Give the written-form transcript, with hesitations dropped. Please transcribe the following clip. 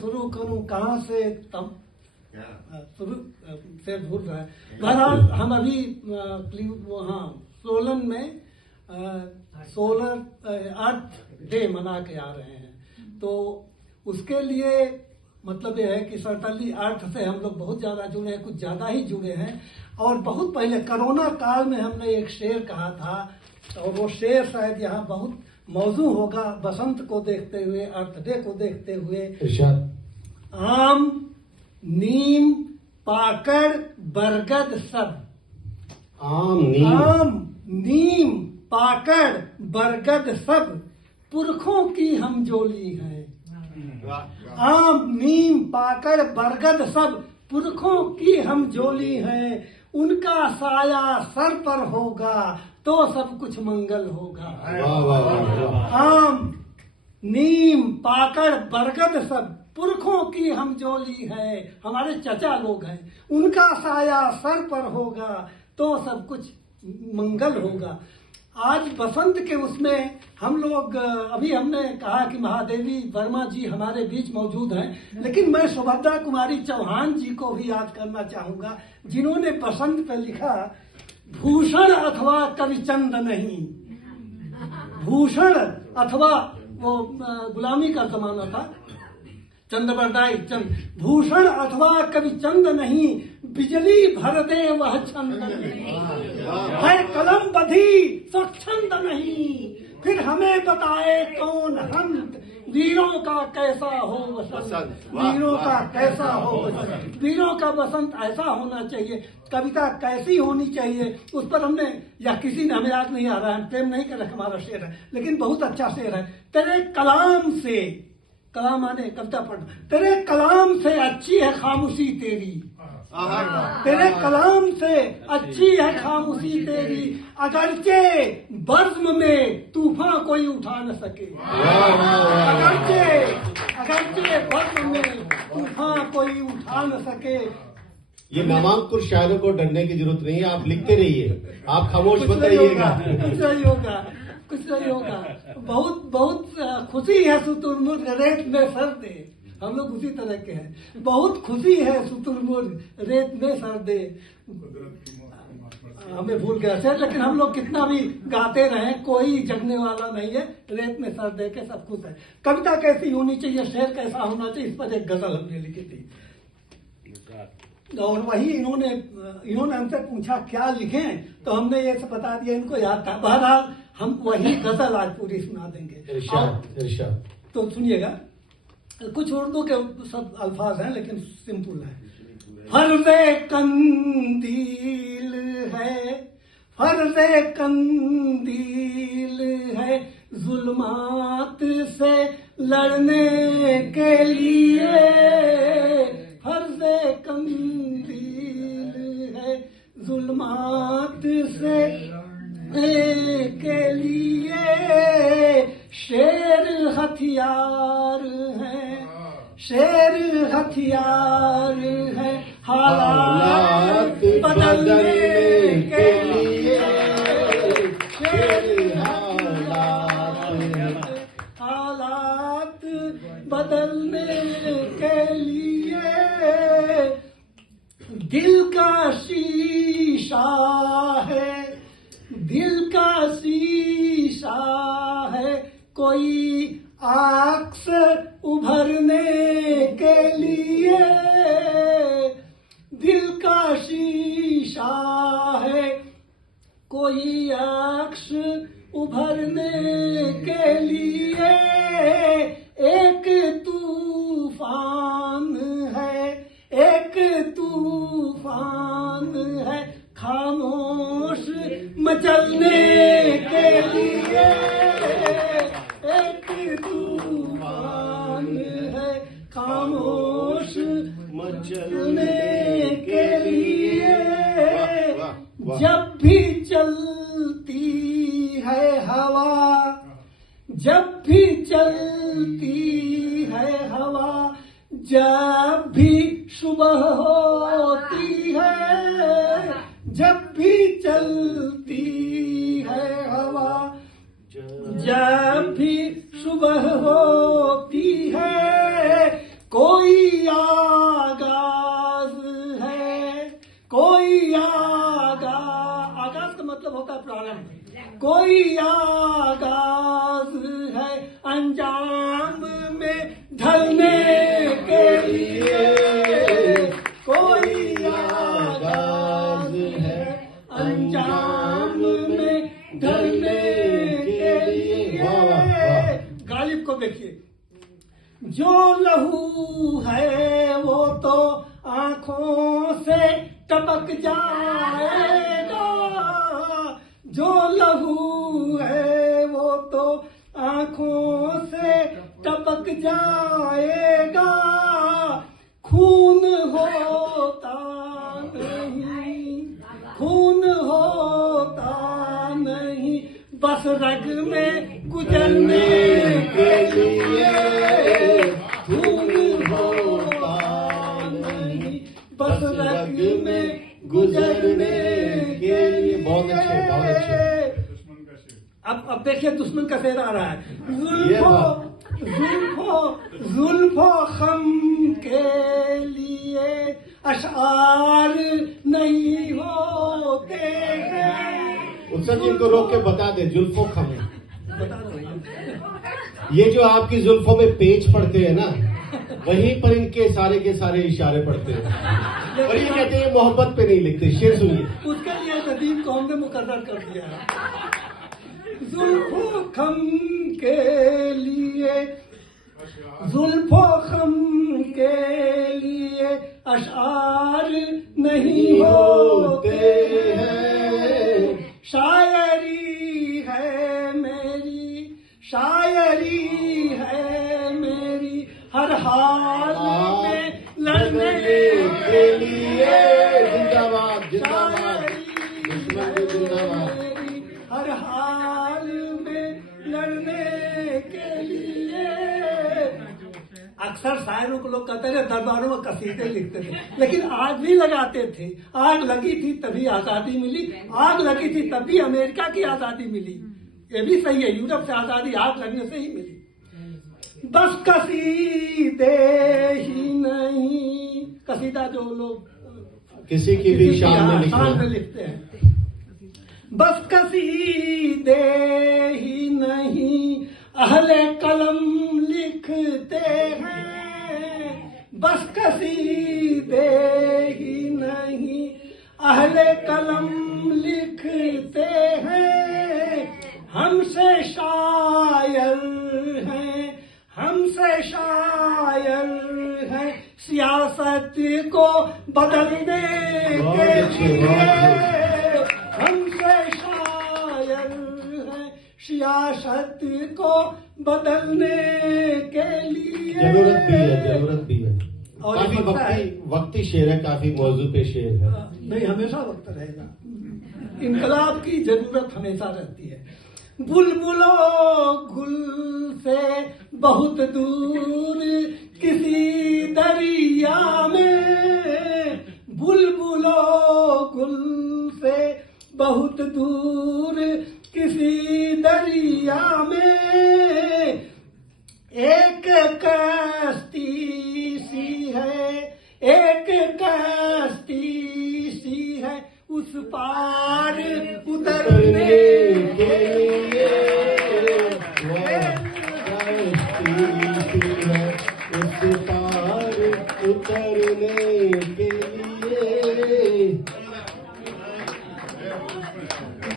शुरू करूं कहाँ से तब शुरू से भूल रहा है। बहरहाल हम अभी वहाँ सोलन में सोलर अर्थ डे मना के आ रहे हैं, तो उसके लिए मतलब ये है कि सर्टनली अर्थ से हम लोग बहुत ज़्यादा जुड़े हैं, कुछ ज़्यादा ही जुड़े हैं। और बहुत पहले कोरोना काल में हमने एक शेर कहा था, और वो शेर शायद यहाँ बहुत मौजू होगा बसंत को देखते हुए, अर्थ डे को देखते हुए। आम नीम पाकड़ बरगद सब, आम नीम पाकड़ बरगद सब पुरखों की हम जोली हैं। आम नीम पाकड़ बरगद सब पुरखों की हम जोली हैं, उनका साया सर पर होगा तो सब कुछ मंगल होगा। आम नीम पाकड़ बरगद सब पुरखों की हम जोली है, हमारे चचा लोग हैं, उनका साया सर पर होगा तो सब कुछ मंगल होगा। आज बसंत के उसमें हम लोग अभी हमने कहा कि महादेवी वर्मा जी हमारे बीच मौजूद हैं, लेकिन मैं सुभद्रा कुमारी चौहान जी को भी याद करना चाहूंगा, जिन्होंने बसंत पे लिखा भूषण अथवा कविचंद नहीं। भूषण अथवा वो गुलामी का जमाना था, चंद्रबरदाई चंद, भूषण अथवा कवि चंद नहीं, बिजली भर दे वह छंद नहीं, है कलम बधी सो छंद नहीं, फिर हमें बताए कौन हंत, वीरों का कैसा हो बसंत, वीरों का कैसा हो बसंत। वीरों का बसंत ऐसा होना चाहिए, कविता कैसी होनी चाहिए, उस पर हमने या किसी ने, हमें याद नहीं आ रहा है, प्रेम नहीं कर रखा हमारा शेर है, लेकिन बहुत अच्छा शेर है। तेरे कलाम से, कलाम आने कविता पढ़, तेरे कलाम से अच्छी है खामोशी तेरी, तेरे कलाम से अच्छी है खामोशी तेरी, अगरचे बज़्म में तूफान कोई उठा न सके, अगरचे बज़्म में तूफान कोई उठा न सके। ये नामांकुर शायरों को डरने की जरूरत नहीं है, आप लिखते रहिए, आप खामोश मत रहिएगा। कुछ नहीं होगा, कुछ नहीं होगा। बहुत बहुत खुशी है शुतुरमुर्ग रेत में सर दे, हम लोग उसी तरह के हैं। बहुत खुशी है शुतुरमुर्ग रेत में सर दे, हमें भूल गया सर, लेकिन हम लोग कितना भी गाते रहे कोई जगने वाला नहीं है, रेत में सर दे के सब कुछ है। कविता कैसी होनी चाहिए, शेर कैसा होना चाहिए, इस पर एक गजल हमने लिखी थी, और वही इन्होंने हमसे पूछा क्या लिखें, तो हमने ये सब बता दिया, इनको याद था। बहरहाल हम वही गजल आज पूरी सुना देंगे। तो सुनिएगा, कुछ उर्दू के सब अल्फाज हैं लेकिन सिंपल है। फर्ज़े कंदील है, फर्ज़े कंदील है, जुल्मात से लड़ने के लिए, फर्ज़े कंदील है, जुल्मात से के लिए, शेर हथियार है, शेर हथियार है, हालात बदलने के लिए, शेर हालात बदलने के लिए, दिल का शीशा है, दिल का शीशा है, कोई आँख से उभरने के लिए, दिल का शीशा है, कोई आँख से उभरने के लिए, एक तूफान है, एक तूफान है, खामोश मचलने के लिए, एक तूफान है, खामोश मचलने के लिए, जब भी चलती है हवा, जब भी चलती है हवा, जब भी सुबह होती है, जब भी चलती है हवा, जब भी सुबह होती है, कोई प्रारंभ। कोई आगाज है अंजाम में ढलने के लिए, कोई आगाज है अंजाम में ढलने के लिए। गालिब को देखिए, जो लहू है वो तो आंखों से टपक जाएगा, जो लहू है वो तो आंखों से टपक जाएगा। खून होता नहीं, खून होता नहीं, बस रग में गुजरने के लिए, खून होता नहीं, बस रग में गुजरने के लिए। बहुत अच्छे, बहुत अच्छे। अब देखिए दुश्मन का शेर आ रहा है। जुल्फो खम के लिए अशआर नहीं होते हैं। उत्सव जी इनको रोक के बता दे, जुल्फो खम बता दो भैया। ये जो आपकी जुल्फों में पेच पड़ते हैं ना, वहीं पर इनके सारे के सारे इशारे पड़ते हैं। और ये कहते हैं मोहब्बत पे नहीं लिखते। शेर सुनिए। उसके लिए नदीम को हमने मुकर्रर कर दिया है। जुल्फो खम के लिए, जुल्फो खम के लिए अशआर नहीं होते हैं। शायरी है मेरी, शायरी है मेरी, हर हाल में लड़ने के लिए। जिंदाबाद, जिंदाबाद, दुश्मन को जिंदाबाद। मेरी हर हाल में लड़ने के लिए। अक्सर शायरों को लोग कहते थे दरबारों में कसीदे लिखते थे, लेकिन आग भी लगाते थे। आग लगी थी तभी आजादी मिली, आग लगी थी तभी अमेरिका की आजादी मिली। ये भी सही है, यूरोप से आजादी आग लगने से ही मिली। बस कसीदे ही नहीं, कसीदा जो लोग किसी की भी शान में लिखते हैं। बस कसीदे ही नहीं, अहले कलम लिखते हैं। बस कसीदे ही नहीं, अहले कलम लिखते हैं। हमसे शायर हैं, हमसे शायर हैं, सियासत को बदलने के लिए। हमसे शायर हैं, सियासत को बदलने के लिए। जरूरत भी है, जरूरत भी है। और काफी वक्ती शेर है, काफी मौजू पे शेर है। नहीं, हमेशा वक्त रहेगा। इनकलाब की जरूरत हमेशा रहती है। बुलबुलो गुल से बहुत दूर किसी दरिया में, बुलबुलो गुल से बहुत दूर किसी दरिया में। एक कश्ती सी है, एक कश्ती सी है, उस पार उतरने के लिए। उस पार उतरने के लिए।